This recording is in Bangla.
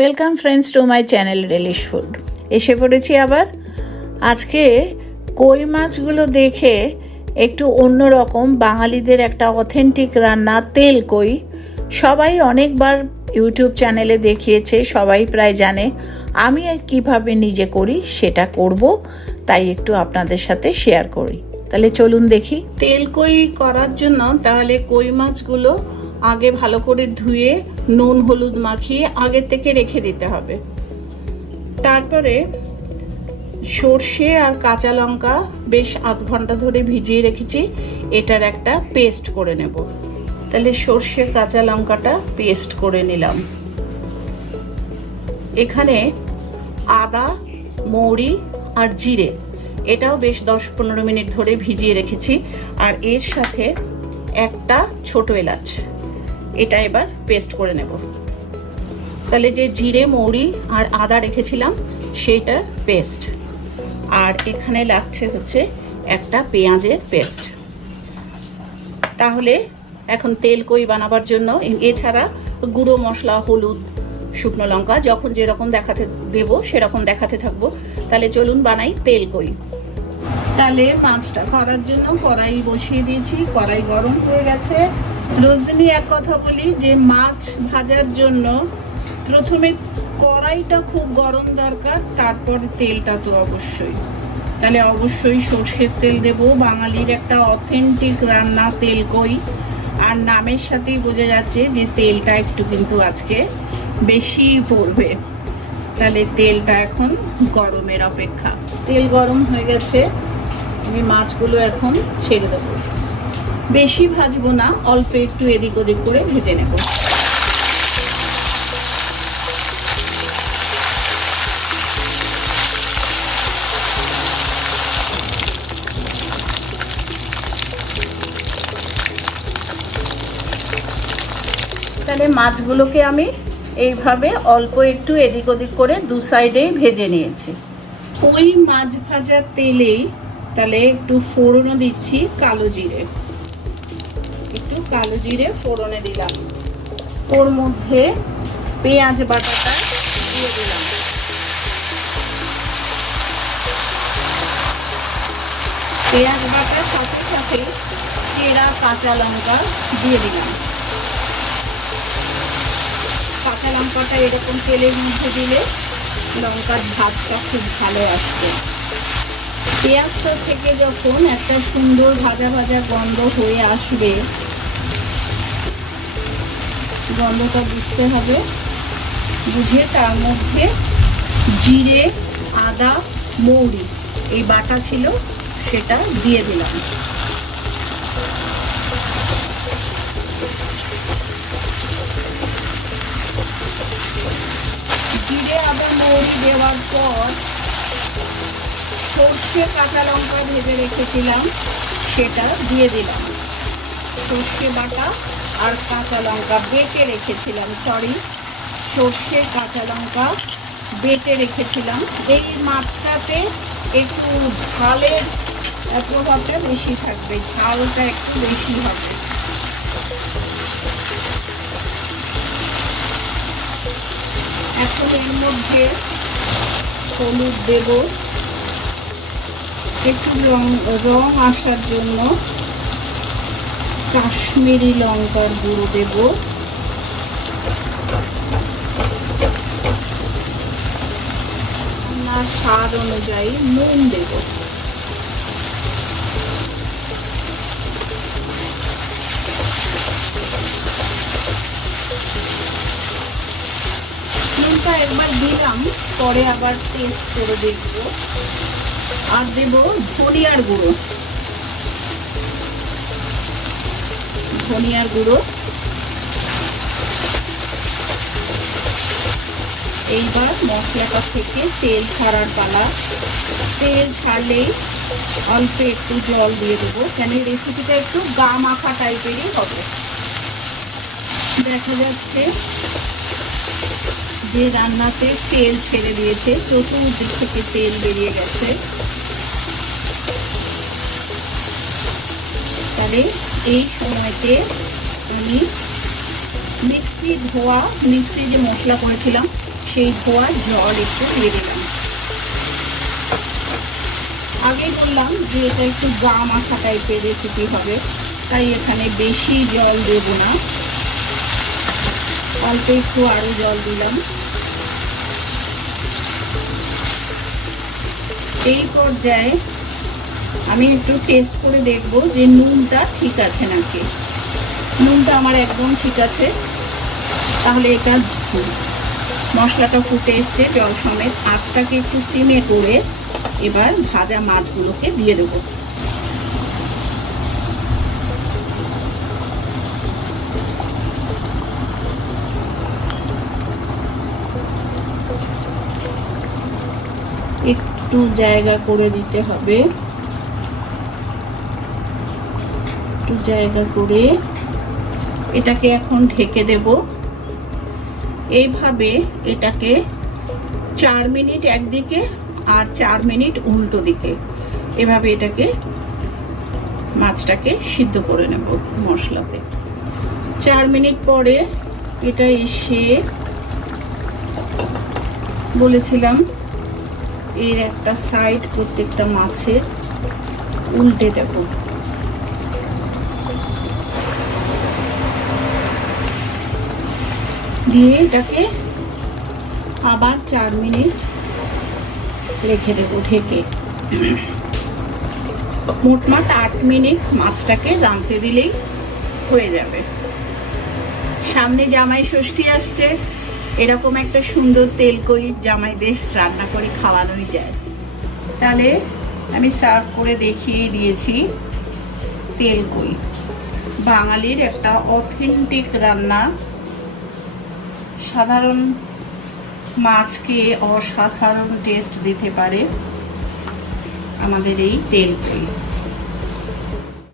Welcome friends to my channel relish food. এসে পড়েছি আবার। আজকে কই মাছগুলো দেখে একটু অন্যরকম বাঙালিদের একটা অথেন্টিক রান্না তেল কই। সবাই অনেকবার ইউটিউব চ্যানেলে দেখিয়েছে, সবাই প্রায় জানে। আমি কিভাবে নিজে করি সেটা করব, তাই একটু আপনাদের সাথে শেয়ার করি। তাহলে চলুন দেখি। তেল কই করার জন্য তাহলে কই মাছগুলো আগে ভালো করে ধুয়ে নুন হলুদ মাখিয়ে আগে থেকে রেখে দিতে হবে। তারপরে সর্ষে আর কাঁচা লঙ্কা বেশ আধ ঘন্টা ধরে ভিজিয়ে রেখেছি, এটার একটা পেস্ট করে নেব। তাহলে সর্ষে কাঁচা লঙ্কাটা পেস্ট করে নিলাম। এখানে আদা মৌরি আর জিরে, এটাও বেশ 10-15 মিনিট ধরে ভিজিয়ে রেখেছি। আর এর সাথে একটা ছোট এলাচ, এটা এবার পেস্ট করে নেব। তাহলে যে জিরে মৌরি আর আদা রেখেছিলাম সেইটার পেস্ট, আর এখানে লাগছে হচ্ছে একটা পেঁয়াজের পেস্ট। তাহলে এখন তেল কই বানাবার জন্য এছাড়া গুঁড়ো মশলা, হলুদ, শুকনো লঙ্কা যখন যেরকম দেখাতে দেব সেরকম দেখাতে থাকবো। তাহলে চলুন বানাই তেল কই। তাহলে মাছটা করার জন্য কড়াই বসিয়ে দিয়েছি, কড়াই গরম হয়ে গেছে। রোজদিনই এক কথা বলি যে মাছ ভাজার জন্য প্রথমে কড়াইটা খুব গরম দরকার, তারপর তেলটা তো অবশ্যই। তাহলে অবশ্যই সর্ষের তেল দেব। বাঙালির একটা অথেন্টিক রান্না তেল কই, আর নামের সাথেই বোঝা যাচ্ছে যে তেলটা একটু কিন্তু আজকে বেশি পড়বে। তাহলে তেলটা এখন গরমের অপেক্ষা। তেল গরম হয়ে গেছে, আমি মাছগুলো এখন ছেড়ে দেবো। বেশি ভাজবো না, অল্প একটু এদিক ওদিক করে ভেজে নেব। তাহলে মাছগুলোকে আমি এইভাবে অল্প একটু এদিক ওদিক করে দু সাইডেই ভেজে নিয়েছি। ওই মাছ ভাজার তেলেই তাহলে একটু ফোড়নও দিচ্ছি, কালো জিরে। একটু কালো জিরে ফোড়নে দিলাম। ওর মধ্যে পেঁয়াজ বাটাটা দিয়ে দিলাম। পেঁয়াজ বাটার সাথে সাথে চেরা কাঁচা লঙ্কা দিয়ে দিলাম। কাঁচা লঙ্কাটা এরকম তেলের মধ্যে দিলে লঙ্কার ঝাঁজটা খুব ভালো আসবে। পেঁয়াজটা থেকে যখন একটা সুন্দর ভাজা ভাজা গন্ধ হয়ে আসবে, গন্ধটা বুঝতে হবে, বুঝে তার মধ্যে জিরে আদা মৌরি এই বাটা ছিল সেটা দিয়ে দিলাম। জিরে আদা মৌরি দেওয়ার পর সর্ষে কাঁচা লঙ্কা ভেজে রেখেছিলাম সেটা দিয়ে দিলাম। সর্ষে বাটা আর কাঁচা লঙ্কা বেটে রেখেছিলাম, সর্ষে কাঁচা লঙ্কা বেটে রেখেছিলাম। এই মাছটাতে একটু ঝালের প্রভাবটা বেশি থাকবে, ঝালটা একটু বেশি হবে। এখন এর মধ্যে হলুদ দেব, একটু রং আসার জন্য কাশ্মীরি লঙ্কার গুঁড়ো দেব, আপনার স্বাদ অনুযায়ী নুন দেব। নুনটা একবার দিলাম, পরে আবার টেস্ট করে দেখব। আর দেব ধনিয়ার গুঁড়ো। ধনিয়ার গুঁড়ো এইবার মশলাটা থেকে তেল ছাড়ার পালা। তেল ছাড়লেই অল্প একটু জল দিয়ে দেবো, কেন রেসিপিটা একটু গা মাখা টাইপেরই হবে। দেখা যাচ্ছে যে রান্নাতে তেল ছেড়ে দিয়েছে, চতুর্দিক থেকে তেল বেরিয়ে গেছে। তাহলে এই সময়তে আমি মিক্সি যে মশলা করেছিলাম সেই ধোয়া জল একটু দিয়ে দিলাম। আগেই বললাম যে এটা একটু গা মাখা টাইপের রেসিপি হবে, তাই এখানে বেশি জল দেব না, অল্প একটু আরও জল দিলাম। এই পর্যায়ে আমি একটু টেস্ট করে দেখব যে নুনটা ঠিক আছে নাকি। নুনটা আমার একদম ঠিক আছে। তাহলে এটা মশলাটা ফুটে এসছে জল সমেত। আঁচটাকে একটু সিমে করে এবার ভাজা মাছগুলোকে দিয়ে দেব। একটু জায়গা করে দিতে হবে, একটু জায়গা করে এটাকে এখন ঢেকে দেব। এইভাবে এটাকে 4 মিনিট একদিকে আর 4 মিনিট উল্টো দিকে, এভাবে এটাকে মাছটাকে সিদ্ধ করে নেব মশলাতে। 4 মিনিট পরে এটা এসে বলেছিলাম এর একটা সাইড প্রত্যেকটা মাছের উল্টে দেব। দিয়ে এটাকে আবার 4 মিনিট রেখে দেব ঢেকে। মোটমাট 8 মিনিট মাছটাকে রাঁধতে দিলেই হয়ে যাবে। সামনে জামাই ষষ্ঠী আসছে, এরকম একটা সুন্দর তেলকই জামাইদের রান্না করে খাওয়ানোই যায়। তাহলে আমি সার্ভ করে দেখিয়ে দিয়েছি তেলকই, বাঙালির একটা অথেন্টিক রান্না। সাধারণ মাছকে অসাধারণ টেস্ট দিতে পারে আমাদের এই তেলকই।